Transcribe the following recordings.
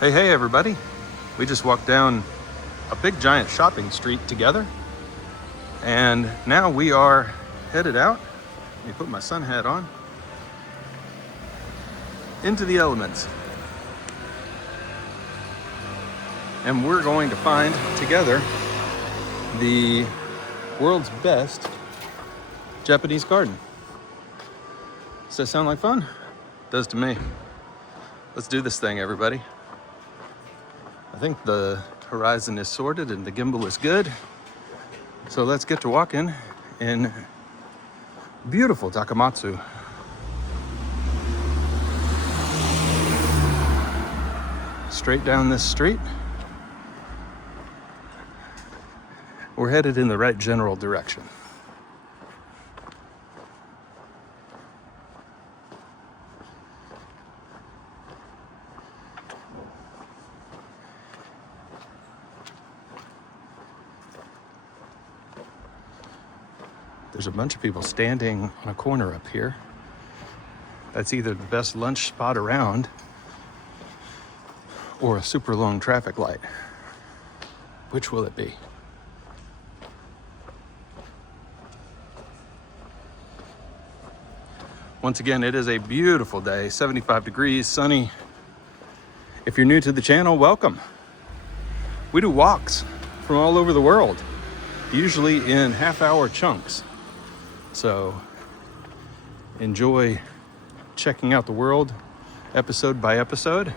Hey everybody. We just walked down a big giant shopping street together. And now we are headed out. Let me put my sun hat on. Into the elements. And we're going to find together the world's best Japanese garden. Does that sound like fun? It does to me. Let's do this thing, everybody. I think the horizon is sorted and the gimbal is good. So let's get to walking in beautiful Takamatsu. Straight down this street. We're headed in the right general direction. There's a bunch of people standing on a corner up here. That's either the best lunch spot around or a super long traffic light. Which will it be? Once again, it is a beautiful day, 75 degrees, sunny. If you're new to the channel, welcome. We do walks from all over the world, usually in half-hour chunks. So enjoy checking out the world episode by episode.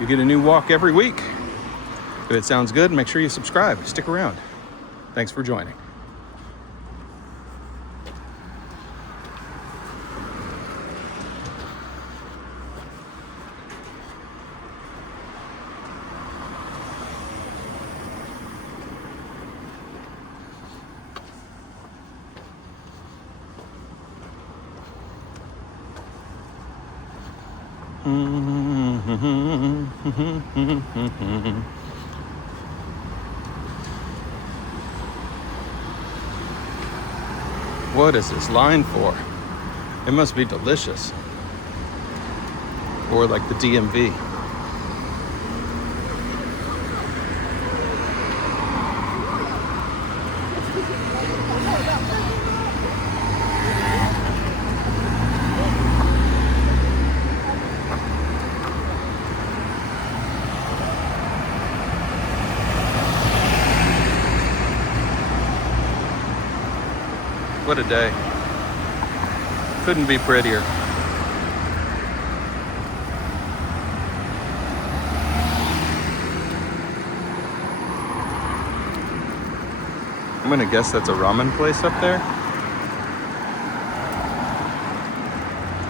You get a new walk every week. If it sounds good, make sure you subscribe. Stick around. Thanks for joining. What is this line for? It must be delicious. Or like the DMV. What a day. Couldn't be prettier. I'm gonna guess that's a ramen place up there.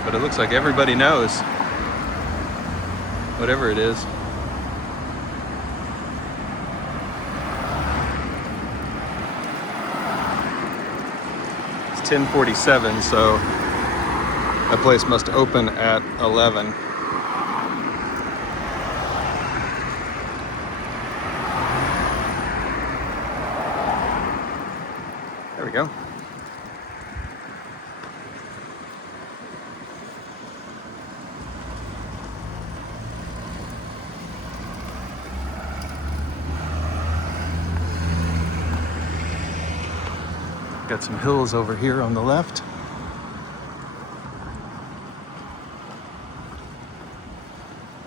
But it looks like everybody knows. Whatever it is. It's 10:47, so that place must open at 11. There we go. Got some hills over here on the left.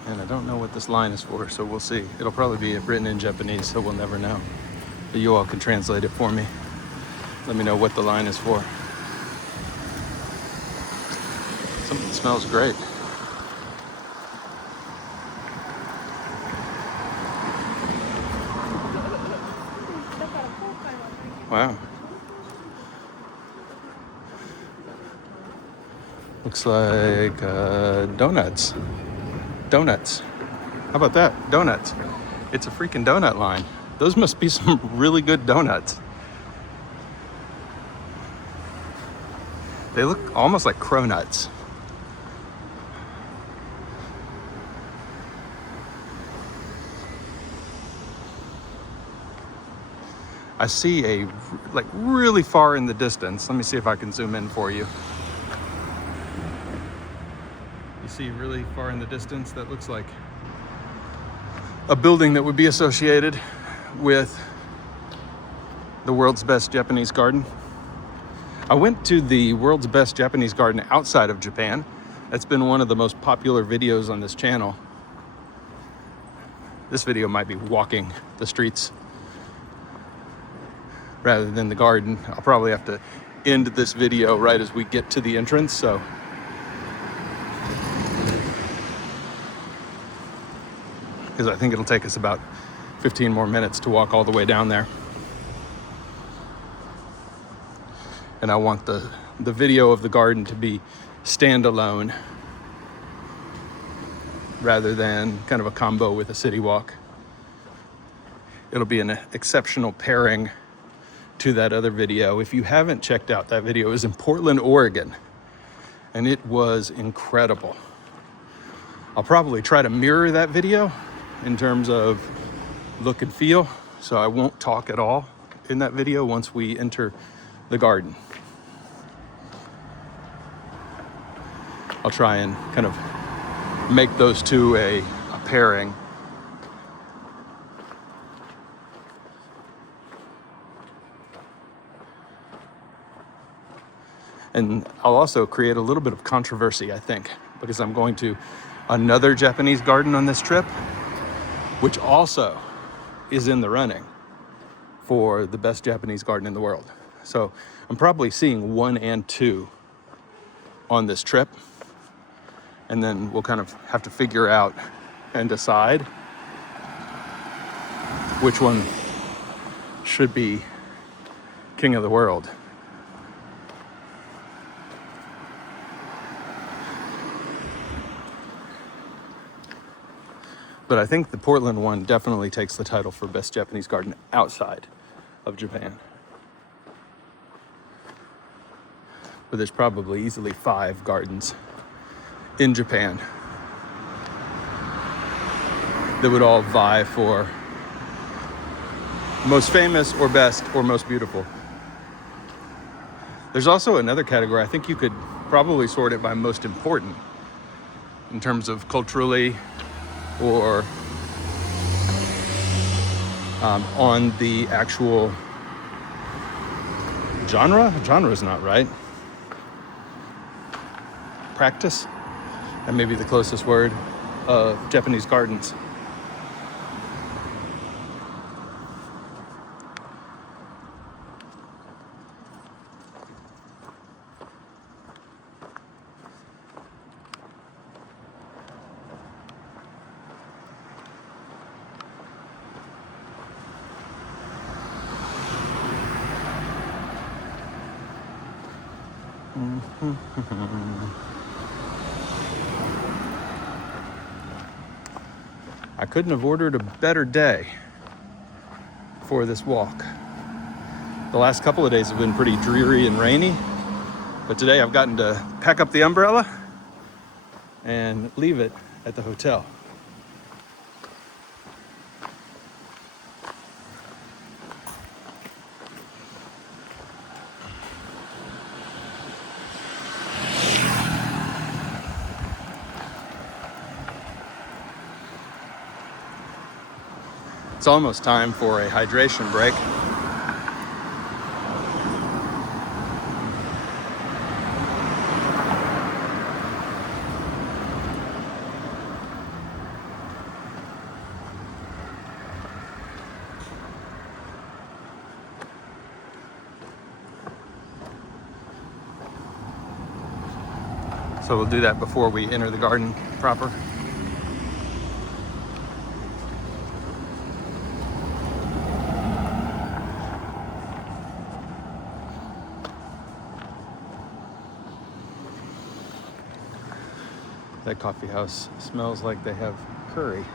And I don't know what this line is for, so we'll see. It'll probably be written in Japanese, so we'll never know. But you all can translate it for me. Let me know what the line is for. Something smells great. Wow. Looks like donuts. Donuts. How about that? Donuts. It's a freaking donut line. Those must be some really good donuts. They look almost like cronuts. I see a, like really far in the distance. Let me see if I can zoom in for you. You see really far in the distance, that looks like a building that would be associated with the world's best Japanese garden. I went to the world's best Japanese garden outside of Japan. That's been one of the most popular videos on this channel. This video might be walking the streets rather than the garden. I'll probably have to end this video right as we get to the entrance, so. Because I think it'll take us about 15 more minutes to walk all the way down there. And I want the video of the garden to be standalone rather than kind of a combo with a city walk. It'll be an exceptional pairing to that other video. If you haven't checked out that video, it was in Portland, Oregon, and it was incredible. I'll probably try to mirror that video in terms of look and feel, so I won't talk at all in that video once we enter the garden. I'll try and kind of make those two a pairing. And I'll also create a little bit of controversy, I think, because I'm going to another Japanese garden on this trip, which also is in the running for the best Japanese garden in the world. So I'm probably seeing 1 and 2 on this trip. And then we'll kind of have to figure out and decide which one should be king of the world. But I think the Portland one definitely takes the title for best Japanese garden outside of Japan. But there's probably easily 5 gardens in Japan that would all vie for most famous or best or most beautiful. There's also another category. I think you could probably sort it by most important in terms of culturally or on the actual genre. Genre is not right. Practice. And maybe the closest word of Japanese gardens. I couldn't have ordered a better day for this walk. The last couple of days have been pretty dreary and rainy, but today I've gotten to pack up the umbrella and leave it at the hotel. It's almost time for a hydration break. So we'll do that before we enter the garden proper. That coffee house smells like they have curry.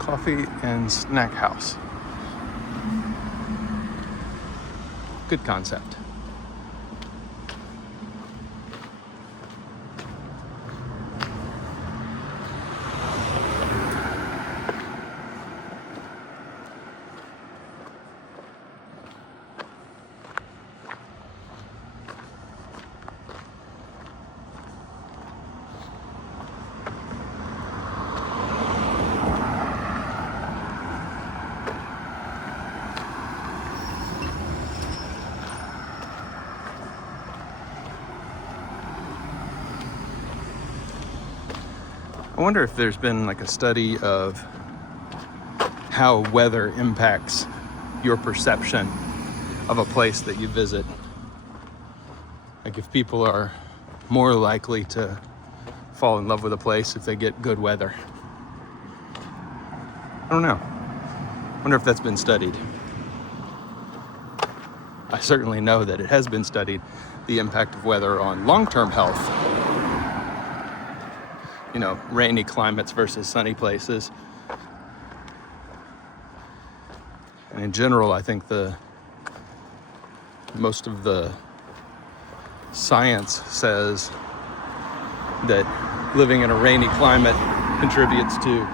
Coffee and snack house. Good concept. I wonder if there's been like a study of how weather impacts your perception of a place that you visit. Like if people are more likely to fall in love with a place if they get good weather. I don't know. I wonder if that's been studied. I certainly know that it has been studied, the impact of weather on long-term health. You know, rainy climates versus sunny places. And in general, I think most of the science says that living in a rainy climate contributes to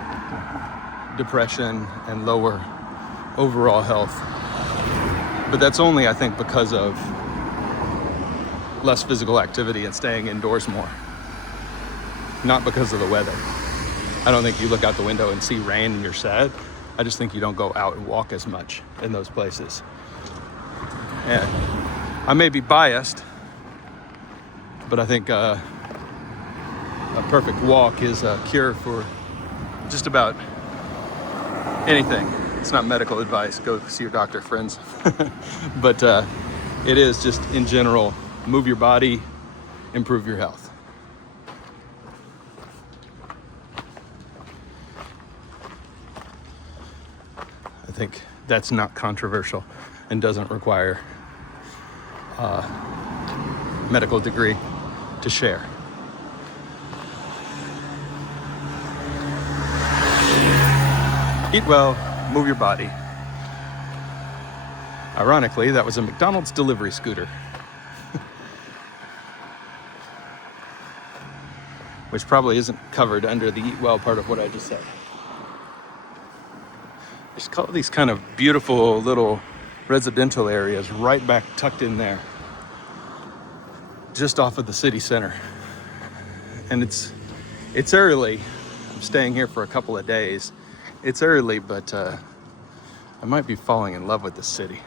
depression and lower overall health. But that's only, I think, because of less physical activity and staying indoors more. Not because of the weather. I don't think you look out the window and see rain and you're sad. I just think you don't go out and walk as much in those places. And I may be biased, but I think a perfect walk is a cure for just about anything. It's not medical advice. Go see your doctor, friends. But it is just, in general, move your body, improve your health. I think that's not controversial and doesn't require a medical degree to share. Eat well, move your body. Ironically, that was a McDonald's delivery scooter. Which probably isn't covered under the eat well part of what I just said. Just call these kind of beautiful little residential areas right back tucked in there. Just off of the city center. And it's early. I'm staying here for a couple of days. It's early, but I might be falling in love with the city.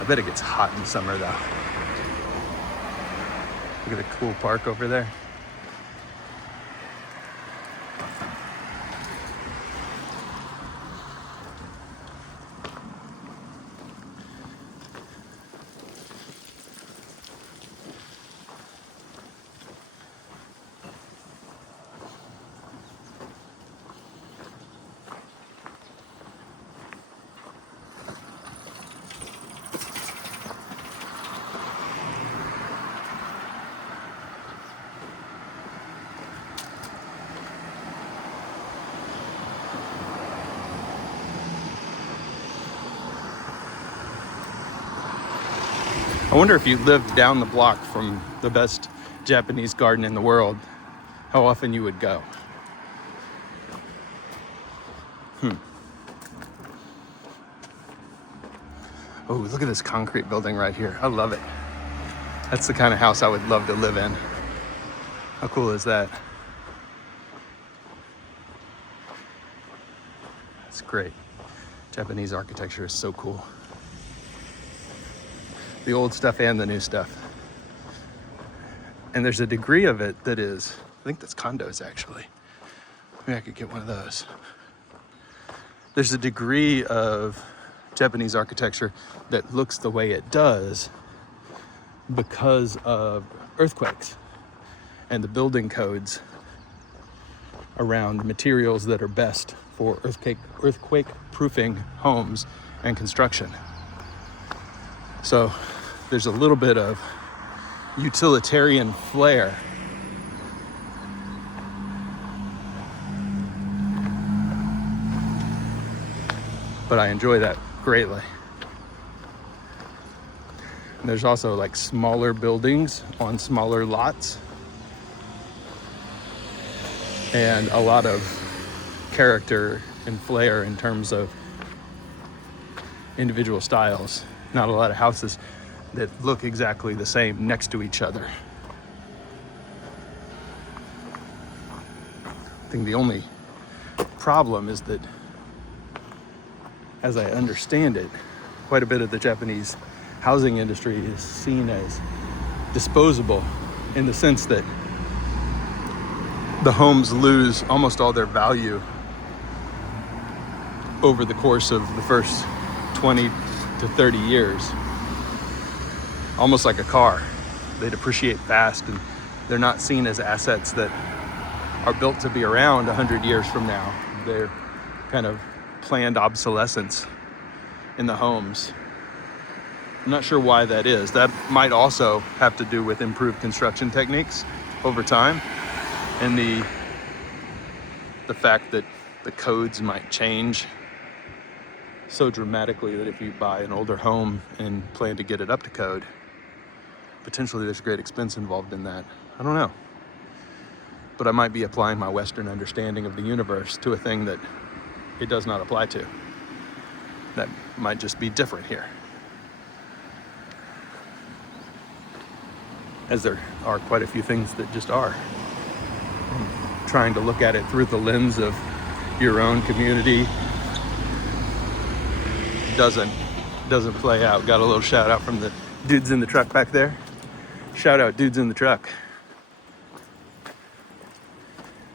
I bet it gets hot in summer though. Look at the cool park over there. I wonder if you lived down the block from the best Japanese garden in the world, how often you would go. Oh, look at this concrete building right here. I love it. That's the kind of house I would love to live in. How cool is that? It's great. Japanese architecture is so cool. The old stuff and the new stuff. And there's a degree of it that is, I think that's condos actually. Maybe I could get one of those. There's a degree of Japanese architecture that looks the way it does because of earthquakes and the building codes around materials that are best for earthquake proofing homes and construction. So there's a little bit of utilitarian flair. But I enjoy that greatly. And there's also like smaller buildings on smaller lots. And a lot of character and flair in terms of individual styles. Not a lot of houses that look exactly the same next to each other. I think the only problem is that, as I understand it, quite a bit of the Japanese housing industry is seen as disposable in the sense that the homes lose almost all their value over the course of the first 20 to 30 years. Almost like a car. They depreciate fast, and they're not seen as assets that are built to be around 100 years from now. They're kind of planned obsolescence in the homes. I'm not sure why that is. That might also have to do with improved construction techniques over time, and the fact that the codes might change so dramatically that if you buy an older home and plan to get it up to code, potentially there's great expense involved in that. I don't know. But I might be applying my Western understanding of the universe to a thing that it does not apply to. That might just be different here. As there are quite a few things that just are. And trying to look at it through the lens of your own community doesn't play out. Got a little shout out from the dudes in the truck back there. Shout out, dudes in the truck.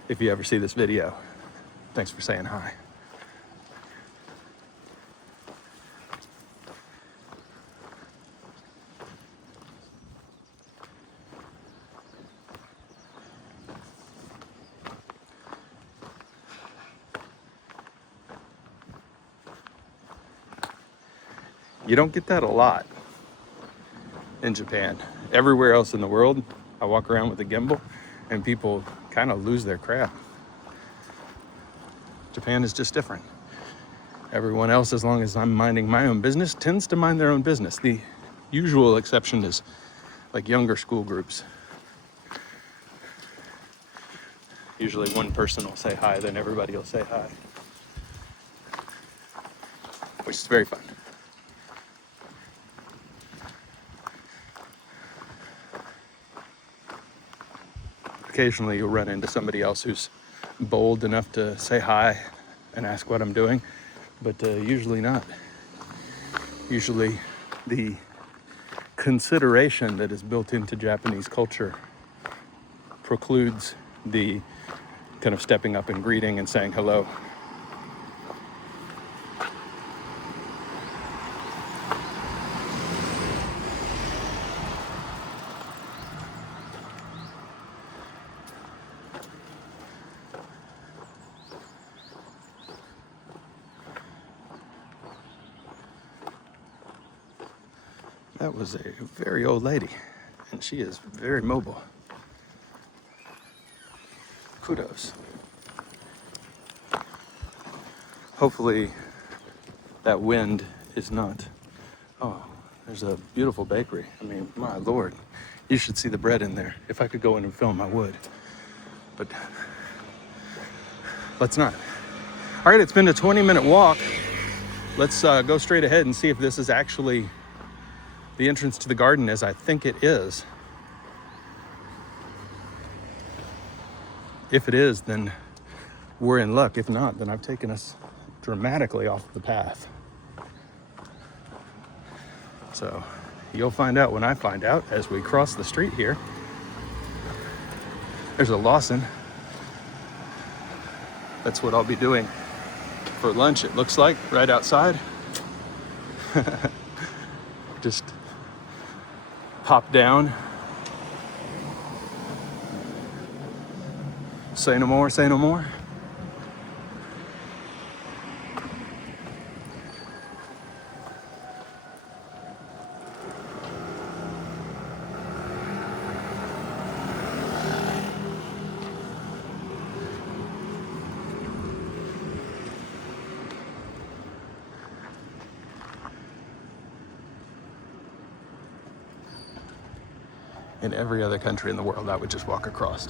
If you ever see this video, thanks for saying hi. You don't get that a lot in Japan. Everywhere else in the world, I walk around with a gimbal and people kind of lose their crap. Japan is just different. Everyone else, as long as I'm minding my own business, tends to mind their own business. The usual exception is like younger school groups. Usually one person will say hi, then everybody will say hi, which is very fun. Occasionally you'll run into somebody else who's bold enough to say hi and ask what I'm doing, but usually not. Usually the consideration that is built into Japanese culture precludes the kind of stepping up and greeting and saying hello. That was a very old lady, and she is very mobile. Kudos. Hopefully that wind is not... Oh, there's a beautiful bakery. I mean, my Lord, you should see the bread in there. If I could go in and film, I would. But let's not. All right, it's been a 20-minute walk. Let's go straight ahead and see if this is actually the entrance to the garden, as I think it is. If it is, then we're in luck. If not, then I've taken us dramatically off the path. So you'll find out when I find out as we cross the street here. There's a Lawson. That's what I'll be doing for lunch, it looks like, right outside. Just pop down. Say no more, say no more. In every other country in the world, I would just walk across.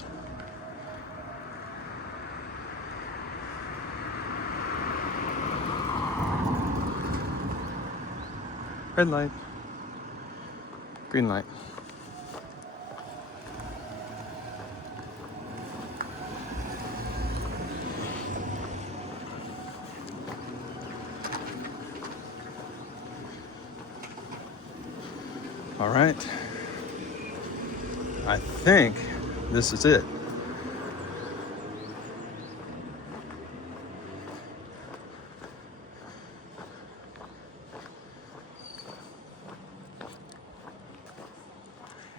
Red light. Green light. All right. I think this is it.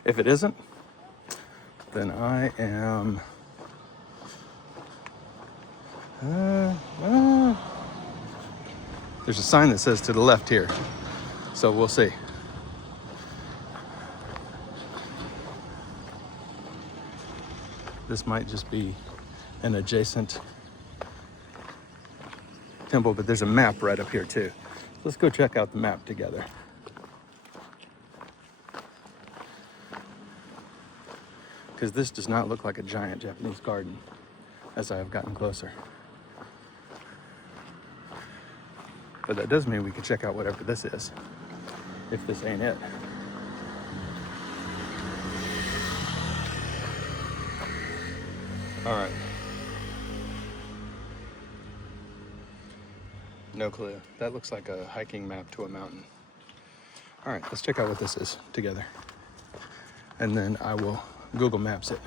If it isn't, then I am there's a sign that says to the left here, so we'll see. This might just be an adjacent temple, but there's a map right up here too. Let's go check out the map together. Because this does not look like a giant Japanese garden as I have gotten closer. But that does mean we can check out whatever this is, if this ain't it. All right. No clue. That looks like a hiking map to a mountain. All right, let's check out what this is together. And then I will Google Maps it.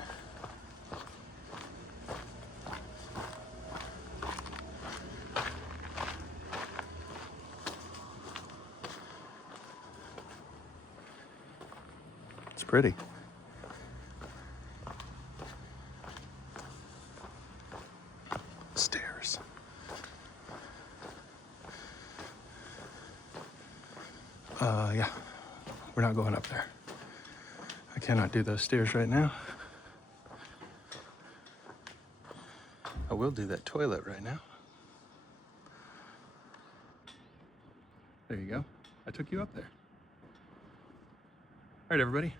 It's pretty. Stairs. Yeah, we're not going up there. I cannot do those stairs right now. I will do that toilet right now. There you go. I took you up there. All right, everybody.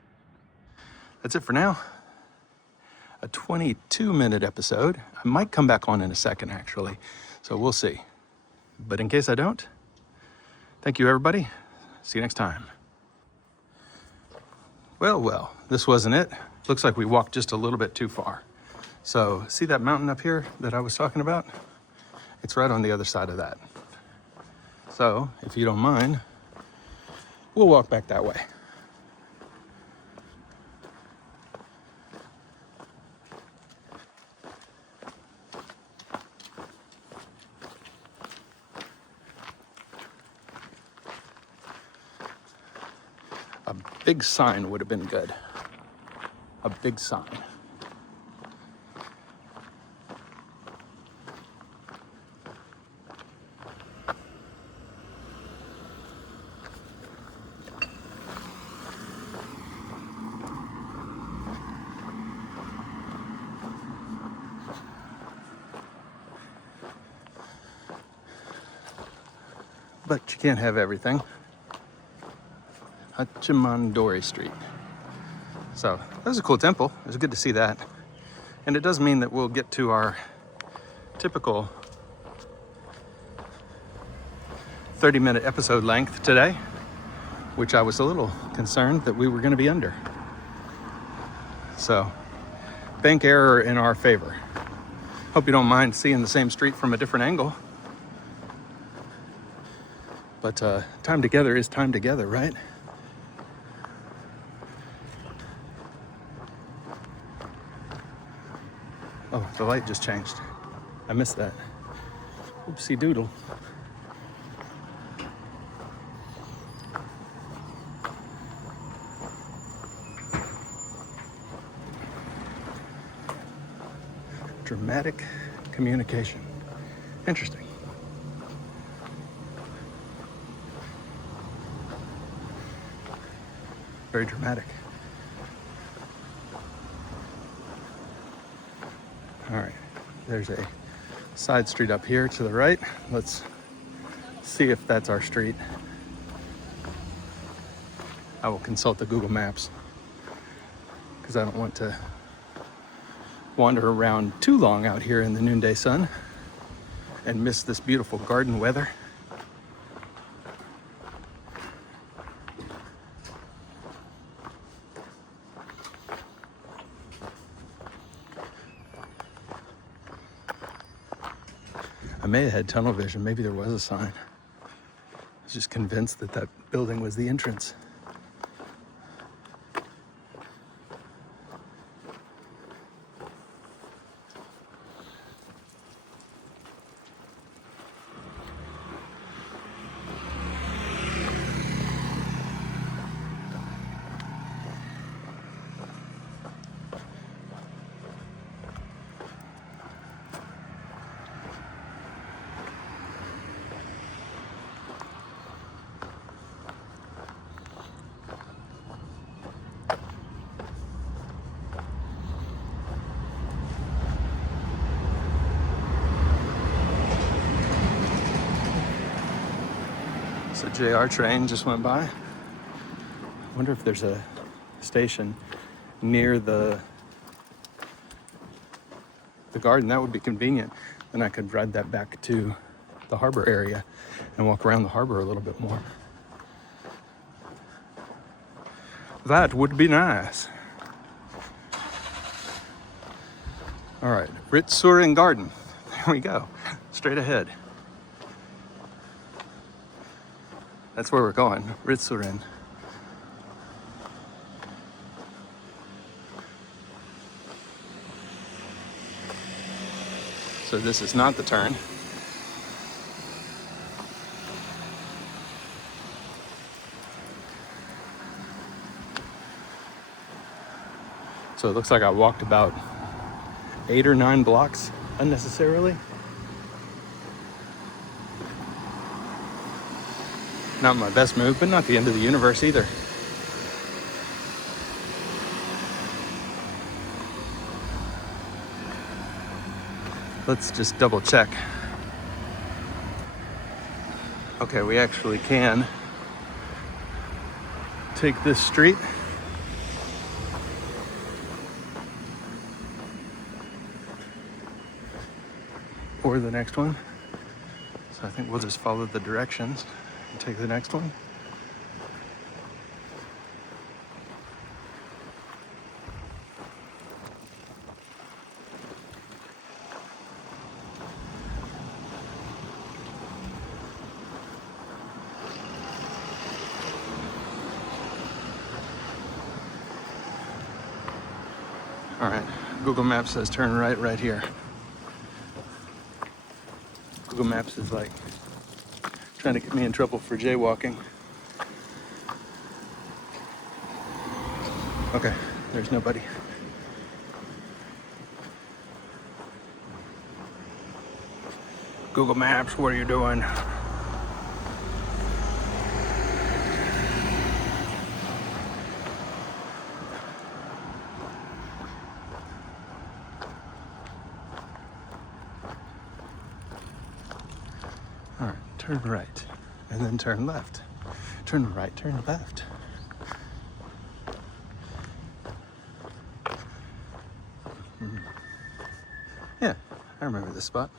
That's it for now. A 22-minute episode. I might come back on in a second, actually. So we'll see. But in case I don't, thank you, everybody. See you next time. Well, this wasn't it. Looks like we walked just a little bit too far. So see that mountain up here that I was talking about? It's right on the other side of that. So if you don't mind, we'll walk back that way. A big sign would have been good. A big sign. But you can't have everything. Hachimandori Street. So that was a cool temple. It was good to see that. And it does mean that we'll get to our typical 30-minute episode length today, which I was a little concerned that we were going to be under. So bank error in our favor. Hope you don't mind seeing the same street from a different angle. But time together is time together, right? Oh, the light just changed. I missed that. Oopsie doodle. Dramatic communication. Interesting. Very dramatic. All right, there's a side street up here to the right. Let's see if that's our street. I will consult the Google Maps because I don't want to wander around too long out here in the noonday sun and miss this beautiful garden weather. I may have had tunnel vision. Maybe there was a sign. I was just convinced that that building was the entrance. So JR train just went by. I wonder if there's a station near the garden. That would be convenient. Then I could ride that back to the harbor area and walk around the harbor a little bit more. That would be nice. All right, Ritsuren Garden. There we go, straight ahead. That's where we're going, Ritsuren. So this is not the turn. So it looks like I walked about 8 or 9 blocks unnecessarily. Not my best move, but not the end of the universe either. Let's just double check. Okay, we actually can take this street. Or the next one. So I think we'll just follow the directions and take the next one. All right, Google Maps says turn right here. Google Maps is like trying to get me in trouble for jaywalking. Okay, there's nobody. Google Maps, what are you doing? All right, turn right, and then turn left. Turn right, turn left. Yeah, I remember this spot.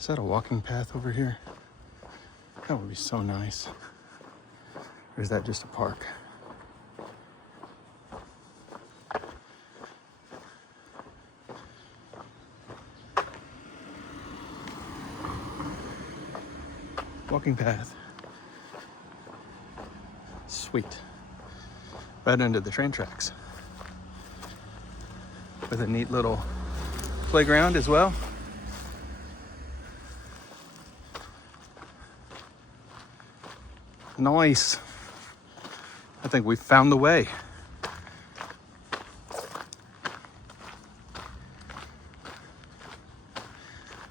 Is that a walking path over here? That would be so nice. Or is that just a park? Walking path. Sweet. Right under the train tracks. With a neat little playground as well. Nice. I think we found the way.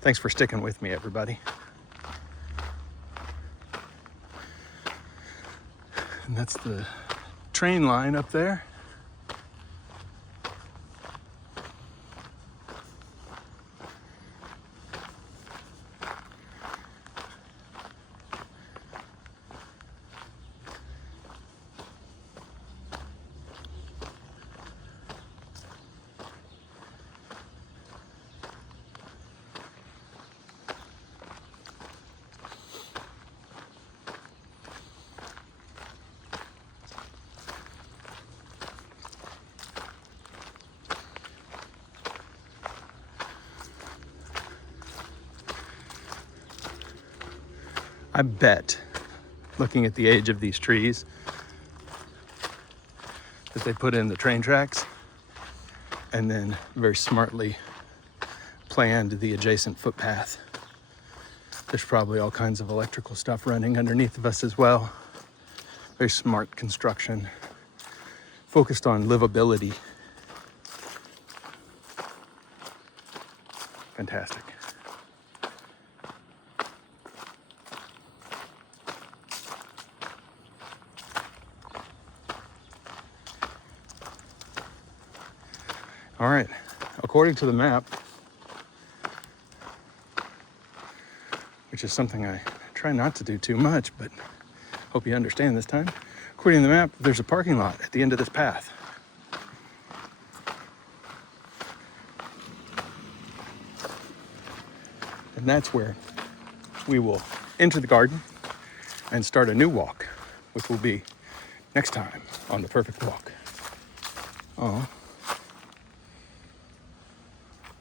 Thanks for sticking with me, everybody. And that's the train line up there. I bet, looking at the age of these trees, that they put in the train tracks and then very smartly planned the adjacent footpath. There's probably all kinds of electrical stuff running underneath of us as well. Very smart construction, focused on livability. Fantastic. All right, according to the map, which is something I try not to do too much, but hope you understand this time. According to the map, there's a parking lot at the end of this path. And that's where we will enter the garden and start a new walk, which will be next time on The Perfect Walk. Oh,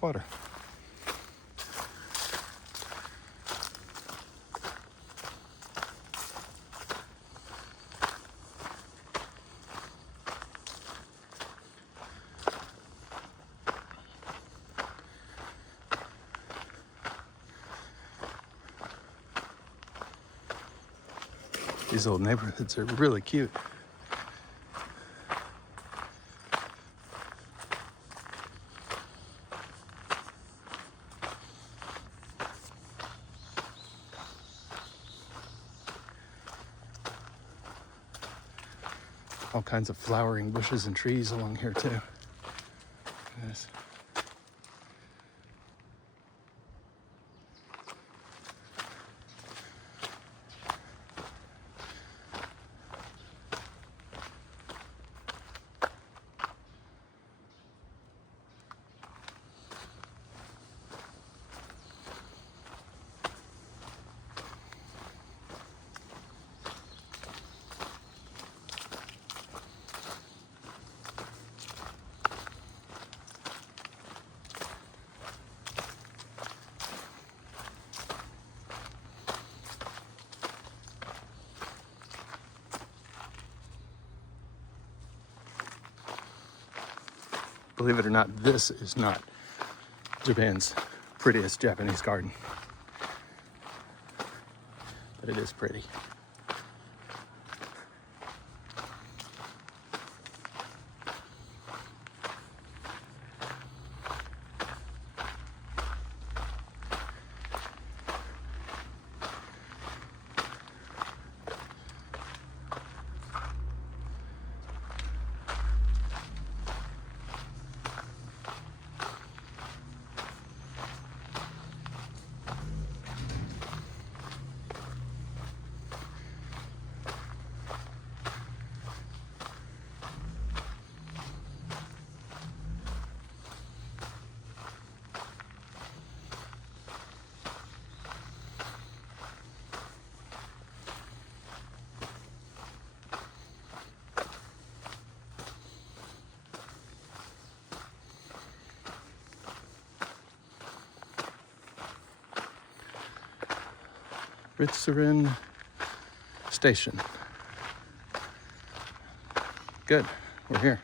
water. These old neighborhoods are really cute. All kinds of flowering bushes and trees along here too. Yes. Believe it or not, this is not Japan's prettiest Japanese garden, but it is pretty. Serene Station. Good, we're here.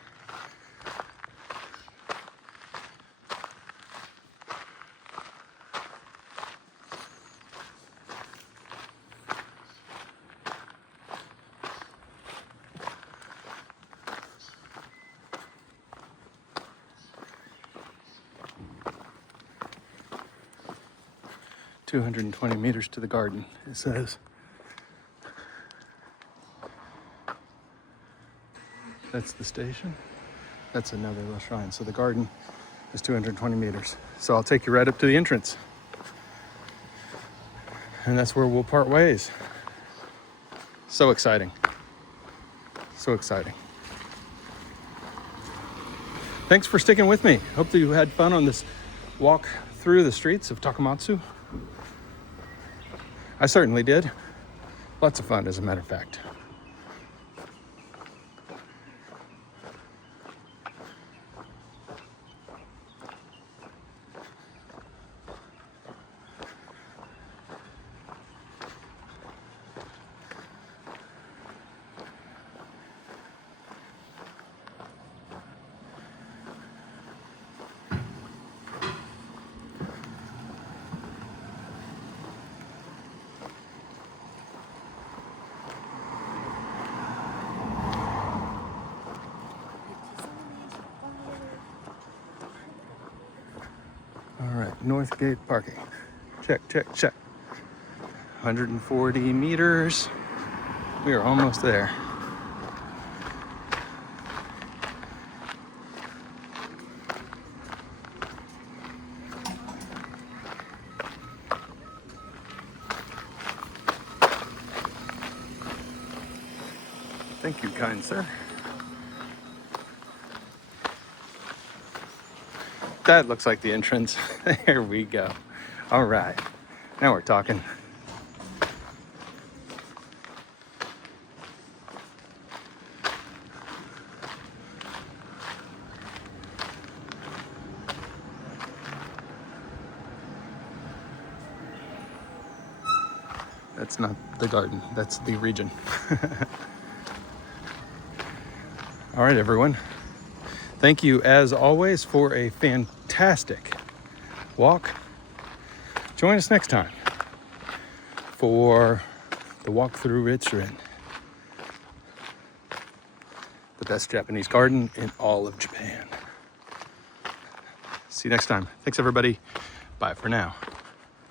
"220 meters to the garden," it says. That's the station. That's another little shrine. So the garden is 220 meters. So I'll take you right up to the entrance. And that's where we'll part ways. So exciting. So exciting. Thanks for sticking with me. Hope that you had fun on this walk through the streets of Takamatsu. I certainly did. Lots of fun, as a matter of fact. All right, North Gate parking. Check, check, check. 140 meters. We are almost there. Thank you, kind sir. That looks like the entrance. There we go. All right, now we're talking. That's not the garden, that's the region. All right, everyone. Thank you, as always, for a fantastic walk. Join us next time for the walk through Ritsurin, the best Japanese garden in all of Japan. See you next time. Thanks, everybody. Bye for now.